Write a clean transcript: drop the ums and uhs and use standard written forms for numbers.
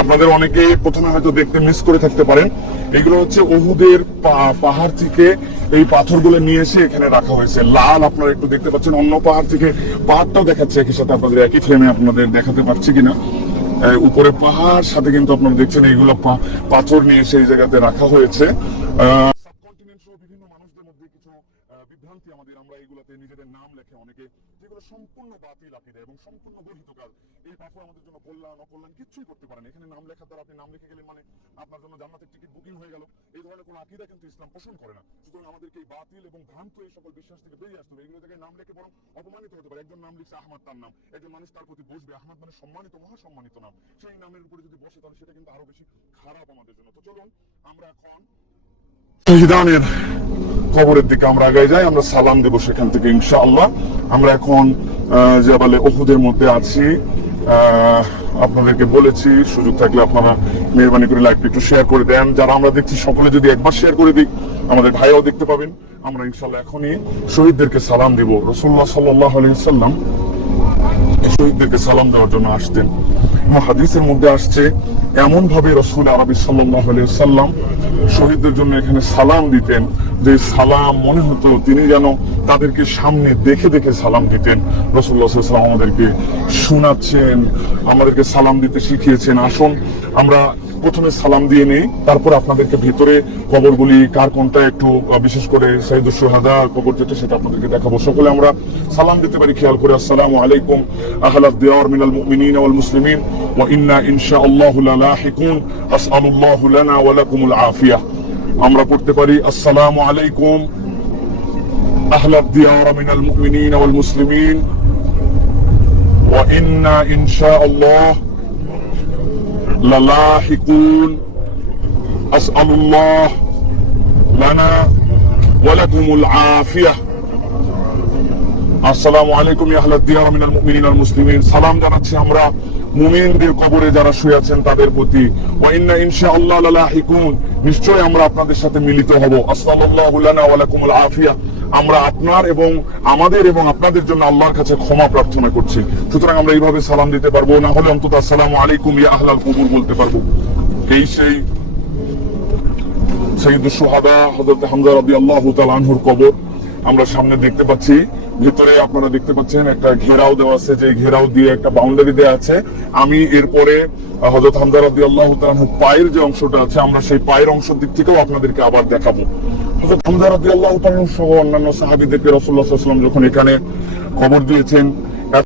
আপনাদের অনেকে প্রথমে হয়তো দেখতে মিস করে থাকতে পারেন, এগুলো হচ্ছে উহুদের পাহাড় থেকে এই পাথরগুলো নিয়ে এসে এখানে রাখা হয়েছে। লাল আপনারা একটু দেখতে পাচ্ছেন, অন্য পাহাড় থেকে পাহাড়টাও দেখাচ্ছে একই সাথে, আপনাদের একই ফ্রেমে আপনাদের দেখাতে পারছি কিনা। উপরে পাহাড়, সাথে কিন্তু আপনারা দেখছেন এইগুলো পাথর নিয়ে এসে এই জায়গাতে রাখা হয়েছে। সাবকন্টিনেন্ট সহ বিভিন্ন মানুষদের মধ্যে কিছু বিভ্রান্তি আমাদের, আমরা এইগুলোতে নিজেদের নাম লেখে অনেকে, যেগুলো সম্পূর্ণ বাতিল আকীদা এবং সম্পূর্ণ গর্হিত কাজ। এই পাথর আমাদের জন্য কল্যাণ অকল্যাণ কিচ্ছুই করতে পারেন। এখানে নাম লেখার দ্বারা আপনি নাম লিখে গেলেন মানে আপনার জন্য জান্নাতের টিকিট বুকিং হয়ে গেল, এই ধরনের কোনো আকীদা কিন্তু ইসলাম পোষণ করে না। সুতরাং আমাদেরকে এই বাতিল এবং ভ্রান্ত এই সকল বিশ্বাস থেকে বেরিয়ে আসতে হবে। এগুলো থেকে নাম লিখে বরং অপমানিত হতে পারে। একজন নাম লিখছে আহমদ, তার নাম, একজন মানুষ তার প্রতি বসবে, আহমদ মানে সম্মানিত, মহাসম্মানিত নাম, সেই নামের উপরে যদি বসে তাহলে সেটা কিন্তু আরো বেশি খারাপ আমাদের জন্য। তো চলুন আমরা এখন শহীদানের কবরের দিকে আমরা আগে যাই, আমরা সালাম দেব সেখান থেকে ইনশাআল্লাহ। আমরা এখন জাবালে উহুদের মধ্যে আছি। আপনাদেরকে বলেছি সুযোগ থাকলে আপনারা মেহরবানি করে লাইভটা একটু শেয়ার করে দেন। যারা আমরা দেখছি সকলে যদি একবার শেয়ার করে দিই, আমাদের ভাইও দেখতে পাবেন। আমরা ইনশাআল্লাহ এখনই শহীদদেরকে সালাম দিব। রাসূলুল্লাহ সাল্লাল্লাহু আলাইহি ওয়াসাল্লাম শহীদদেরকে সালাম দেওয়ার জন্য আসতেন। হাদিসের মধ্যে আসছে এমন ভাবে রাসূল আরবি সাল্লাল্লাহু আলাইহি ওয়াসাল্লাম শহীদদের জন্য এখানে সালাম দিতেন যে সালাম মনে হতো তিনি যেন তাদেরকে সামনে দেখে দেখে সালাম দিতেন। রাসূলুল্লাহ সাল্লাল্লাহু আলাইহি ওয়াসাল্লাম আমাদেরকে শোনাচ্ছেন, আমাদেরকে সালাম দিতে শিখিয়েছেন। আসুন আমরা প্রথমে সালাম দিয়ে নেই, তারপর আপনাদেরকে ভিতরে কবরগুলি কার কোনটা একটু বিশেষ করে সাইয়্যিদুশ শুহাদা কবর যেটা সেটা আপনাদেরকে দেখাবো। সকলে আমরা সালাম দিতে পারি খেয়াল করে। আসসালামু আলাইকুম আহলাদ দিয়ার মিনাল মুমিনিন ওয়াল মুসলিমিন ওয়া ইন্না ইনশাআল্লাহু লালাহিকুন আসআলুল্লাহু লানা ওয়া লাকুমুল আফিয়া। আমরা পড়তে পারি আসসালামু আলাইকুম আহলাদ দিয়ার মিনাল মুমিনিন ওয়াল মুসলিমিন ওয়া ইন্না ইনশাআল্লাহু লালাহিকুন আসআলুল্লাহ লানা ওয়া লাকুমুল আফিয়া। আসসালামু আলাইকুম ইয়া আহলাদ দিয়ার মিনাল মুমিনিন ওয়াল মুসলিমিন। সালাম জানাচ্ছি আমরা মুমিনদের কবরে যারা শুয়ে আছেন তাদের প্রতি। ওয়া ইন্না ইনশাআল্লাহ লালাহিকুন, নিশ্চয় আমরা আপনাদের সাথে মিলিত হব। আসসালুল্লাহু লানা ওয়া লাকুমুল আফিয়া, আমরা আপনার এবং আমাদের এবং আপনাদের জন্য আল্লাহর কাছে ক্ষমা প্রার্থনা করছি। সুতরাং আমরা এইভাবে সালাম দিতে পারবো, না হলে অন্তত আসসালামু আলাইকুম ইয়া আহলাল কুবুর বলতে পারবো। এই সেই সাইয়্যিদুশ শুহাদা হযরত হামজা রাদিয়াল্লাহু তাআলা আনহুর কবর আমরা সামনে দেখতে পাচ্ছি। ভিতরে আপনারা দেখতে পাচ্ছেন একটা ঘেরাও দেওয়া আছে, যে ঘেরাও দিয়ে একটা বাউন্ডারি দেওয়া আছে। আমি এরপরে হযরত হামজা রাদিয়াল্লাহু তাআলা আনহুর পায়ের যে অংশটা আছে, আমরা সেই পায়ের অংশের দিক থেকেও আপনাদেরকে আবার দেখাবো। হযরত হামজা রাদিয়াল্লাহু তাআলা সহ অন্যান্য সাহাবীদেরকে রাসূলুল্লাহ সাল্লাল্লাহু আলাইহি ওয়াসাল্লাম যখন এখানে কবর দিয়েছেন